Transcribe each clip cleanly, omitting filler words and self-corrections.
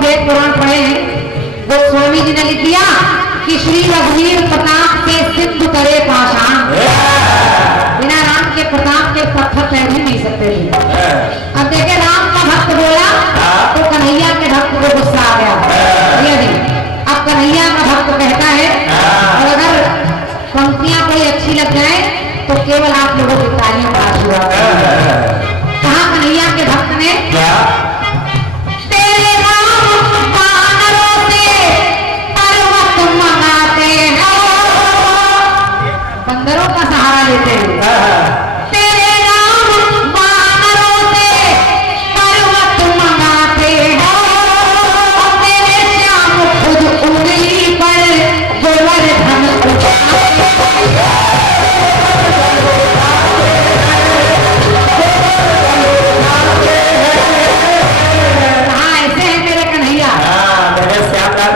वेद पुराण पढ़े हैं, गोस्वामी जी ने लिख दिया कि श्री रघुवीर प्रताप के सिंधु करे पाषाण, बिना राम के प्रताप के पत्थर तैर ही नहीं सकते थे। अब देखे राम का भक्त बोला तो कन्हैया के भक्त को गुस्सा आ गया। यदि अब कन्हैया का भक्त कहता है, और अगर पंक्तियां कोई अच्छी लग जाए तो केवल आप लोगों की तालियों का आशीर्वाद। कहा कन्हैया के भक्त ने, तेरे राम बानरों से पर्वत मंगाते हैं, बंदरों का सहारा लेते हैं। तेरे राम बानरों से पर्वत मंगाते हैं, तेरे श्याम खुद उंगली पर गोवर्धन उठाते हैं।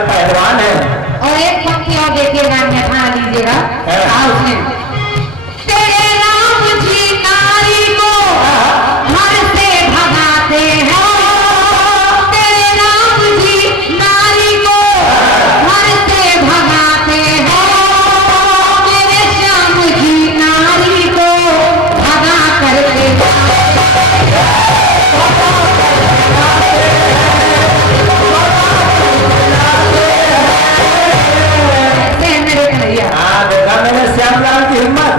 पहलवान है। और एक पंक्ति और देखिएगा, अन्यथा लीजिएगा। कहा उसने, तेरे राम जी नारी को घर से भगाते हैं, तेरे राम जी नारी को घर से भगाते हैं, मेरे श्याम जी नारी को भगा करके श्यामलाल की हिम्मत।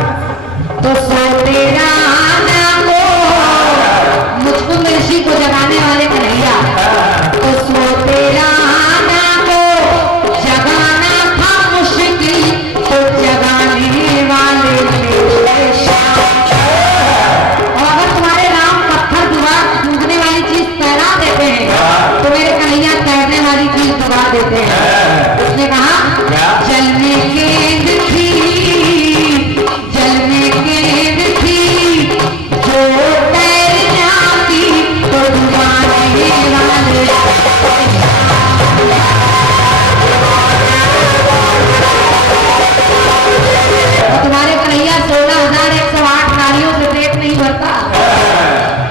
तो सोते राना को, मुचकुंद ऋषि को जगाने वाले कन्हैया, तो सोते राना को जगाना था मुश्किल, तो जगाने वाले मेरे श्याम। और अगर तुम्हारे राम पत्थर डूबने वाली चीज तैरा देते हैं तो मेरे कन्हैया तैरने वाली चीज डुबा देते हैं। उसने कहा, जल में गेंद थी, जल में गेंद थी, जो तैर जाती तो डुबाने वाले। तुम्हारे कन्हैया 16,108 नारियों से पेट नहीं भरता।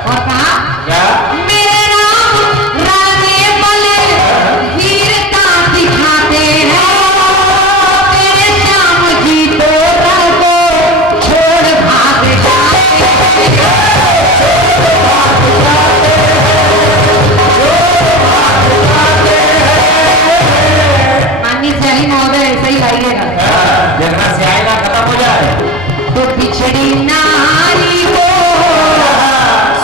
और कहा, मेरे राम रागे बल वीरता दिखाते हैं, तेरे श्याम जी तो रण को छोड़ भाग जाते हैं। माननीय सैली महोदय ऐसे ही गाइएगा। जहाँ से आएगा खत्म हो जाए। तो बिछड़ी नारी को,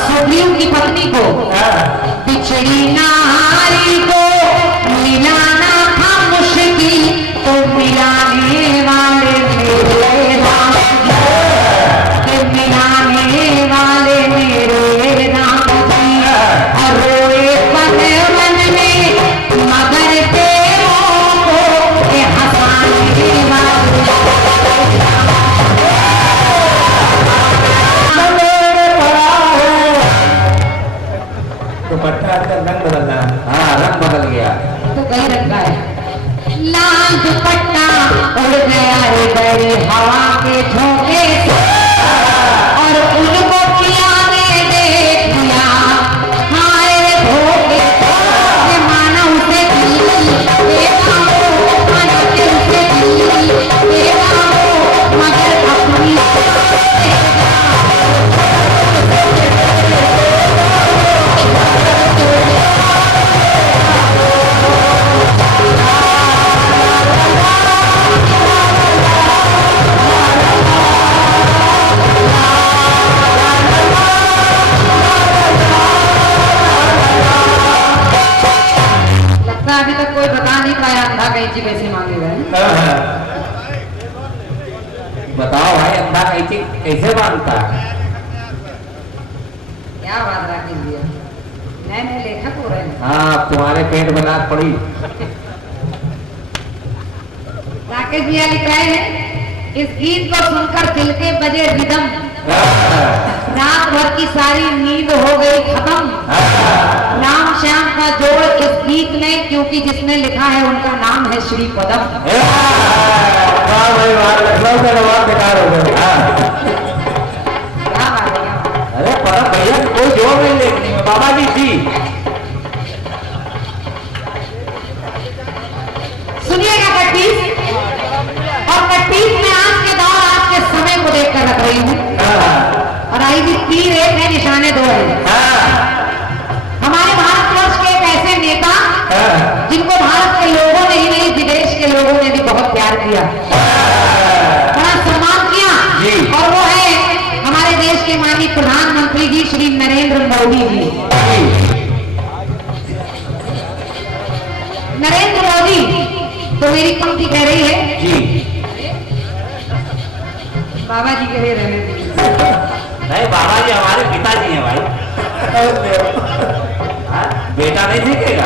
सुग्रीव की पत्नी को, बिछड़ी नारी को मिलाना था मुश्किल, तो मिलाने वाले मेरे राम जी, के मिलाने वाले मेरे राम जी। और रोए पन मन में मगर देवों को के हंसाने वाले। दुपट्टा का रंग बदलना। हाँ, रंग बदल गया। तो कई रंग का है, लाल दुपट्टा उड़ गया रे बड़ी हवा के झोंके से, और उनको कियाने देख लिया हाय रे धोखे से। माना उसे दिल देगा हो, माना के उसे दिल देगा हो, मगर अपनी अभी तक कोई बता नहीं पाया अंधा कैंची कैसे मांगे गए। बताओ भाई, अंधा कैंची कैसे मांगता है? क्या बात रखी दिया, नए नए लेखक हो रहे हैं। हाँ, तुम्हारे पेट में लात पड़ी। राकेश भैया लिख रहे हैं, इस गीत को सुनकर दिल के बजे रिदम, रात भर की सारी नींद हो गई खत्म। राम श्याम का जोड़ इस गीत में, क्योंकि जिसने लिखा है उनका नाम है श्री पदम। लखनऊ का नवाब बेकार हो गया। क्या बात है? अरे परम भैया कोई जोड़ नहीं लेखनी में, बाबा जी थी। भाई जी तीर एक है, निशाने दो है। हमारे भारतवर्ष के एक ऐसे नेता जिनको भारत के लोगों ने ही नहीं, विदेश के लोगों ने भी बहुत प्यार किया, बड़ा सम्मान किया, और वो है हमारे देश के माननीय प्रधानमंत्री जी श्री नरेंद्र मोदी जी। नरेंद्र मोदी तो मेरी पंक्ति कह रही है जी। बाबा जी कह रहे हैं नहीं, बाबा जी हमारे पिताजी हैं भाई। बेटा नहीं सीखेगा।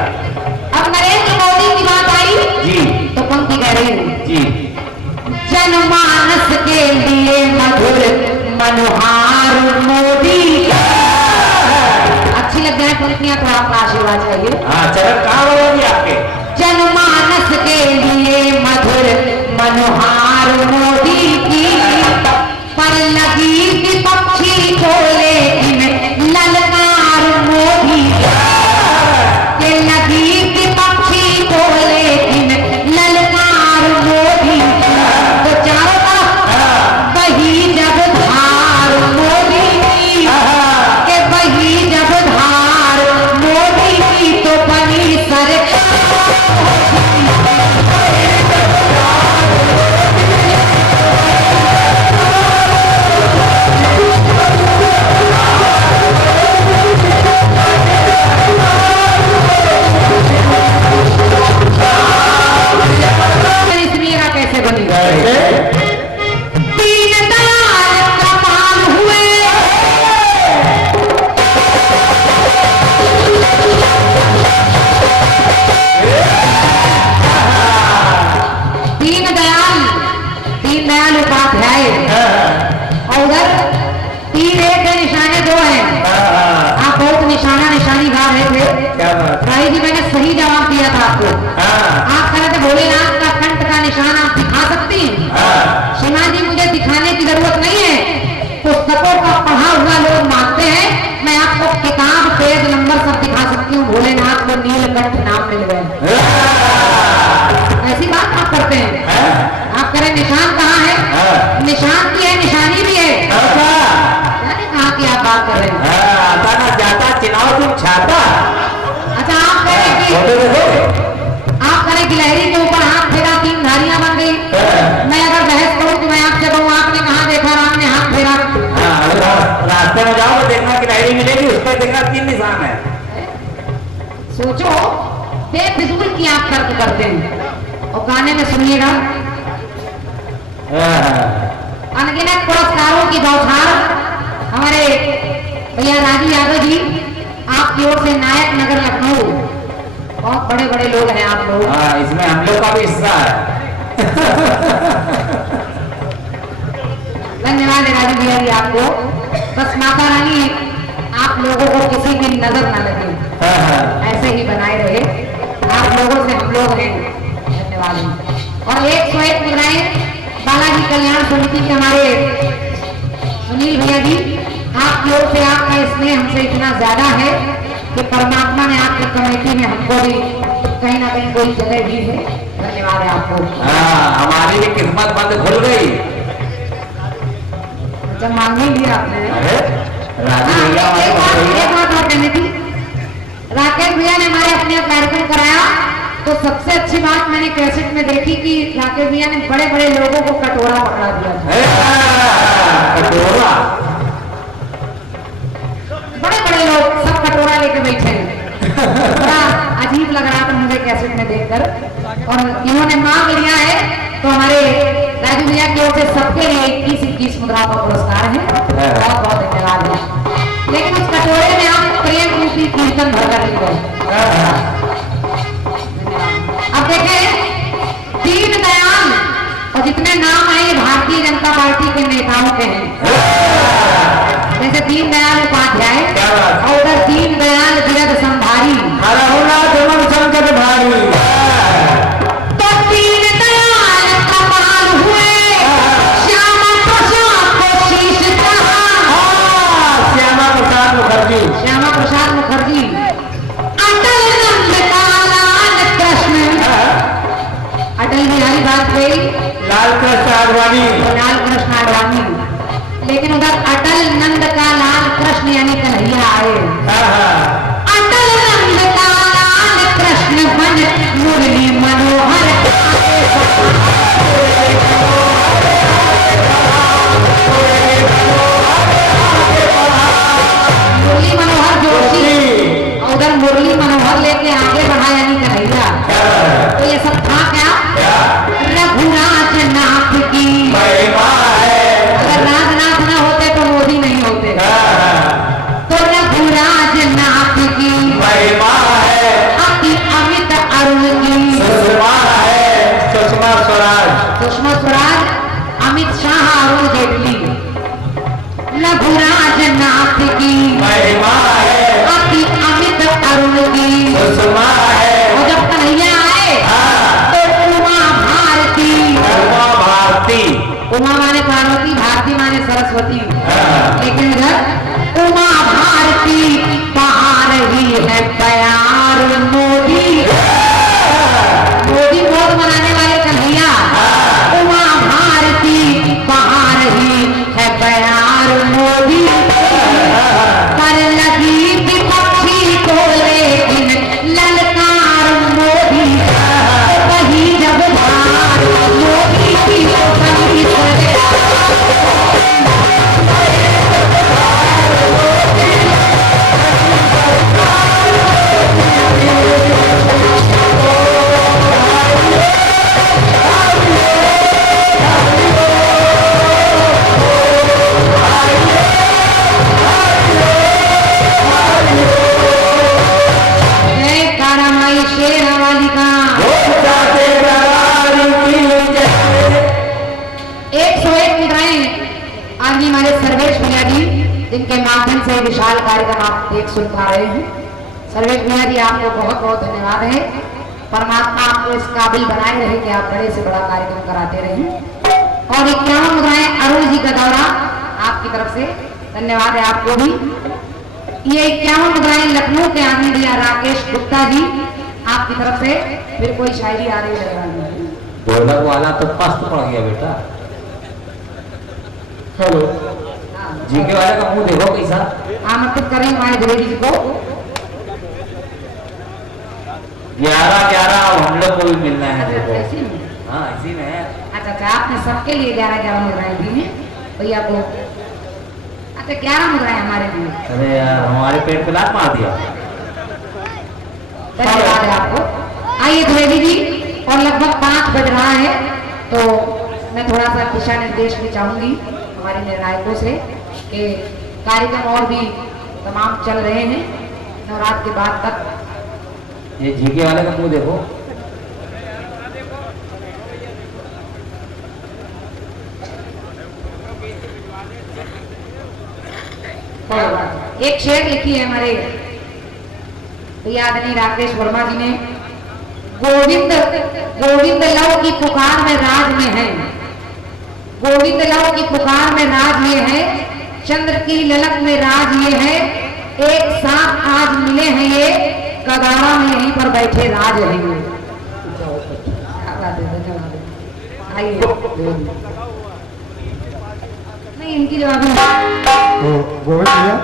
अब नरेंद्र मोदी की बात आई जी, तो पंक्ति कह रही है जी। जनमानस के लिए मधुर मनोहार मोदी। अच्छी लग जाए पंक्तियां तो आपका आशीर्वाद चाहिए। हाँ, चरण कहाँ बोलोगी आपके? जनमानस के लिए मधुर मनोहार मोदी की, पर लगी विपक्षी को लेकिन ललकार मोदी के, लगी विपक्षी को लेकिन ललकार मोदी, तो चारों तरफ बही जब धार मोदी की, के बही जब धार मोदी की, तो बनी सरकार। कैसे बनी? दीन दयाल कमाल हुए, दीन दयाल उपाध्याय, और उधर तीर एक है, निशाने दो हैं। आप बहुत निशाना निशानी गा रहे थे। क्या बात? भाई जी मैंने सही जवाब दिया था आपको। आप कह रहे थे भोलेनाथ का कंठ का निशान आप दिखा सकती हैं। श्रीमान जी मुझे दिखाने की जरूरत नहीं है, पुस्तकों का पढ़ा हुआ लोग मानते हैं। मैं आपको किताब पेज नंबर सब दिखा सकती हूँ। भोलेनाथ को नीलकंठ नाम मिल गए। ऐसी बात आप करते हैं। आप कह रहे निशान कहाँ है? निशान की है, निशानी भी है। मैंने कहा कि आप बात कर रहे हैं। आता ना जाता चुनाव तुम छाता। अच्छा आप कह रहे कि गिलहरी के ऊपर हाथ फेरा, तीन धारियां बन गई। मैं अगर बहस करूं तो मैं आपसे कहूं आपने कहा देखा राम ने हाथ फेरा? रास्ते में जाओ तो देखना गिलहरी मिलेगी, उस पर देखना 3 निशान है। सोचो बेफिजूल की आप तर्क करते हैं। और गाने में सुनिएगा, अनगिनत पुरस्कारों की बौछार हमारे भैया राजू यादव जी आपकी ओर से नायक नगर लखनऊ, बहुत बड़े बड़े लोग हैं आप लोग। इसमें हम लोग का भी हिस्सा है। धन्यवाद राजू भैया जी आपको। बस माता रानी आप लोगों को किसी की नजर न लगे, ऐसे ही बनाए रहे। आप लोगों से हम लोग हैं। धन्यवाद। और 101 मुद्राएं बालाजी कल्याण समिति के हमारे सुनील भैया जी, आपकी ओर से आपका स्नेह हमसे इतना ज्यादा है कि परमात्मा ने आपकी कमेटी में हमको भी कहीं ना कहीं कोई जगह दी है। धन्यवाद है आपको। हमारी भी किस्मत बंद खुल गई। जब मांग ही लिया आपने। एक बात और कहनी थी, राकेश भैया ने हमारे अपने कार्यक्रम कराया तो सबसे अच्छी बात मैंने कैसेट में देखी कि राकेश भैया ने बड़े बड़े लोगों को कटोरा पकड़ा दिया। कटोरा? बड़े बड़े लोग सब कटोरा लेके बैठे हैं। बड़ा अजीब लग रहा था मुझे कैसेट में देखकर। और इन्होंने मांग लिया है तो हमारे राजू भैया की ओर से सबके लिए 21 मुद्रा का पुरस्कार है। बहुत बहुत धन्यवाद है। लेकिन उस कटोरे में आप प्रेम रूपी कीर्तन भरकर लिखे। अब देखें दीन दयाल और जितने नाम है ये भारतीय जनता पार्टी के नेताओं के हैं। जैसे दीन दयाल उपाध्याय और उधर दीन दयाल गिरद संभारी, संकट भारी। तो दीन दयाल कमाल हुए, श्यामा प्रसाद को शीश कहा। श्यामा प्रसाद मुखर्जी। श्यामा प्रसाद मुखर्जी, अटल नंद लाल कृष्ण, अटल बिहारी वाजपेयी, लाल कृष्ण आडवाणी। लाल कृष्ण आडवाणी। लेकिन उधर अटल नंद का लहर लेके आगे बढ़ाया नहीं कन्हैया। तो ये सब था क्या? रघुराज नाथ की महिमा है। अगर राजनाथ ना होते तो मोदी नहीं होते। तो रघुराज नाथ की महिमा है। अति अमित अरुण की सुषमा है, सुषमा स्वराज। सुषमा स्वराज, अमित शाह, अरुण जेटली। रघुराज नाथ की महिमा है। अति अमित अरुण की सुषमा है। और जब कन्हैया आए तो उमा भारती, उमा भारती, उमा माने पार्वती, भारती माने सरस्वती। लेकिन इधर उमा भारती पा रही है प्यार मोदी। मोदी बहुत मनाने वाले कन्हैया। उमा भारती पा रही है प्यार मोदी। कर लगी विपक्षी को लेकिन ललकार मोदी। वही जब धार मोदी की बंदी करे। जय कारामाई शेरावाली का। जाते करारी की जय। 101 मुद्राएं आज भी हमारे सर्वेश भैया जी, जिनके माध्यम से विशाल कार्यक्रम आप देख सुन पा रहे हैं। सर्वेश भैया जी, आपको बहुत बहुत धन्यवाद है। परमात्मा आपको इस काबिल बनाए रहे कि आप बड़े से बड़ा कार्यक्रम कराते रहें। और 51 मुद्राएं अरुण जी का दौरा आपकी तरफ से धन्यवाद है आपको भी। ये 51 मुद्राएं लखनऊ के आदरणीय राकेश गुप्ता जी, आपकी तरफ से फिर कोई शायरी आ रही है। ढोलक वाला तो पस्त पड़ गया बेटा। हेलो, जीके वाले का मुंह देखो कैसा। आमंत्रित करें हमारे द्विवेदी जी को। 11-11 अब हम लोग को भी मिलना है। अच्छा, देखो ऐसी में? हाँ, इसी में है। अच्छा अच्छा, आपने सबके लिए 11-11 मुद्राएं दी हैं भैया को। अच्छा, 11 मुद्राएं हमारे लिए। अरे यार, हमारे पेट पे लात मार दिया। धन्यवाद है आपको। आइए द्विवेदी जी, और लगभग 5 बज रहा है, तो मैं थोड़ा सा दिशा निर्देश भी चाहूंगी हमारे निर्णायकों से कि कार्यक्रम और भी तमाम चल रहे हैं नवरात्र के बाद तक। ये जीके वाले का मुंह देखो। एक शेर लिखी है हमारे भैया आदरणीय राकेश वर्मा जी ने। गोविंद गोविंद लव की पुकार में राज में है। गोविंद लव की पुकार में राज ये है। चंद्र की ललक में राज ये है। एक साथ आज मिले हैं ये, कगारा में यहीं पर बैठे राज है ये। क्या बात है, धन्यवाद है। आइए नहीं, इनकी जवाब तो गोविंद भैया,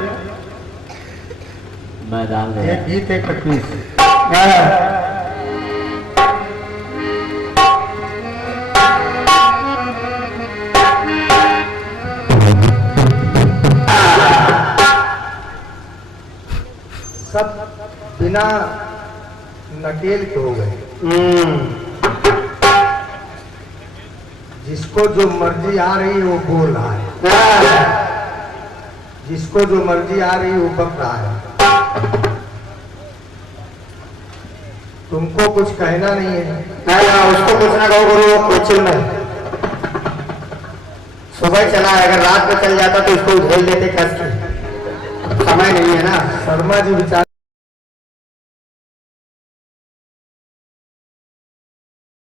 मैदान एक गीत एक तकलीफ। सब बिना नकेल के हो गए। जिसको जो मर्जी आ रही है वो बोल रहा है, जिसको जो मर्जी आ रही है वो बक रहा है। तुमको कुछ कहना नहीं है। उसको कुछ ना कहो गुरु, वो कोचिंग में सुबह चला है, अगर रात में चल जाता तो इसको झेल देते कस के। समय नहीं है ना। शर्मा जी विचार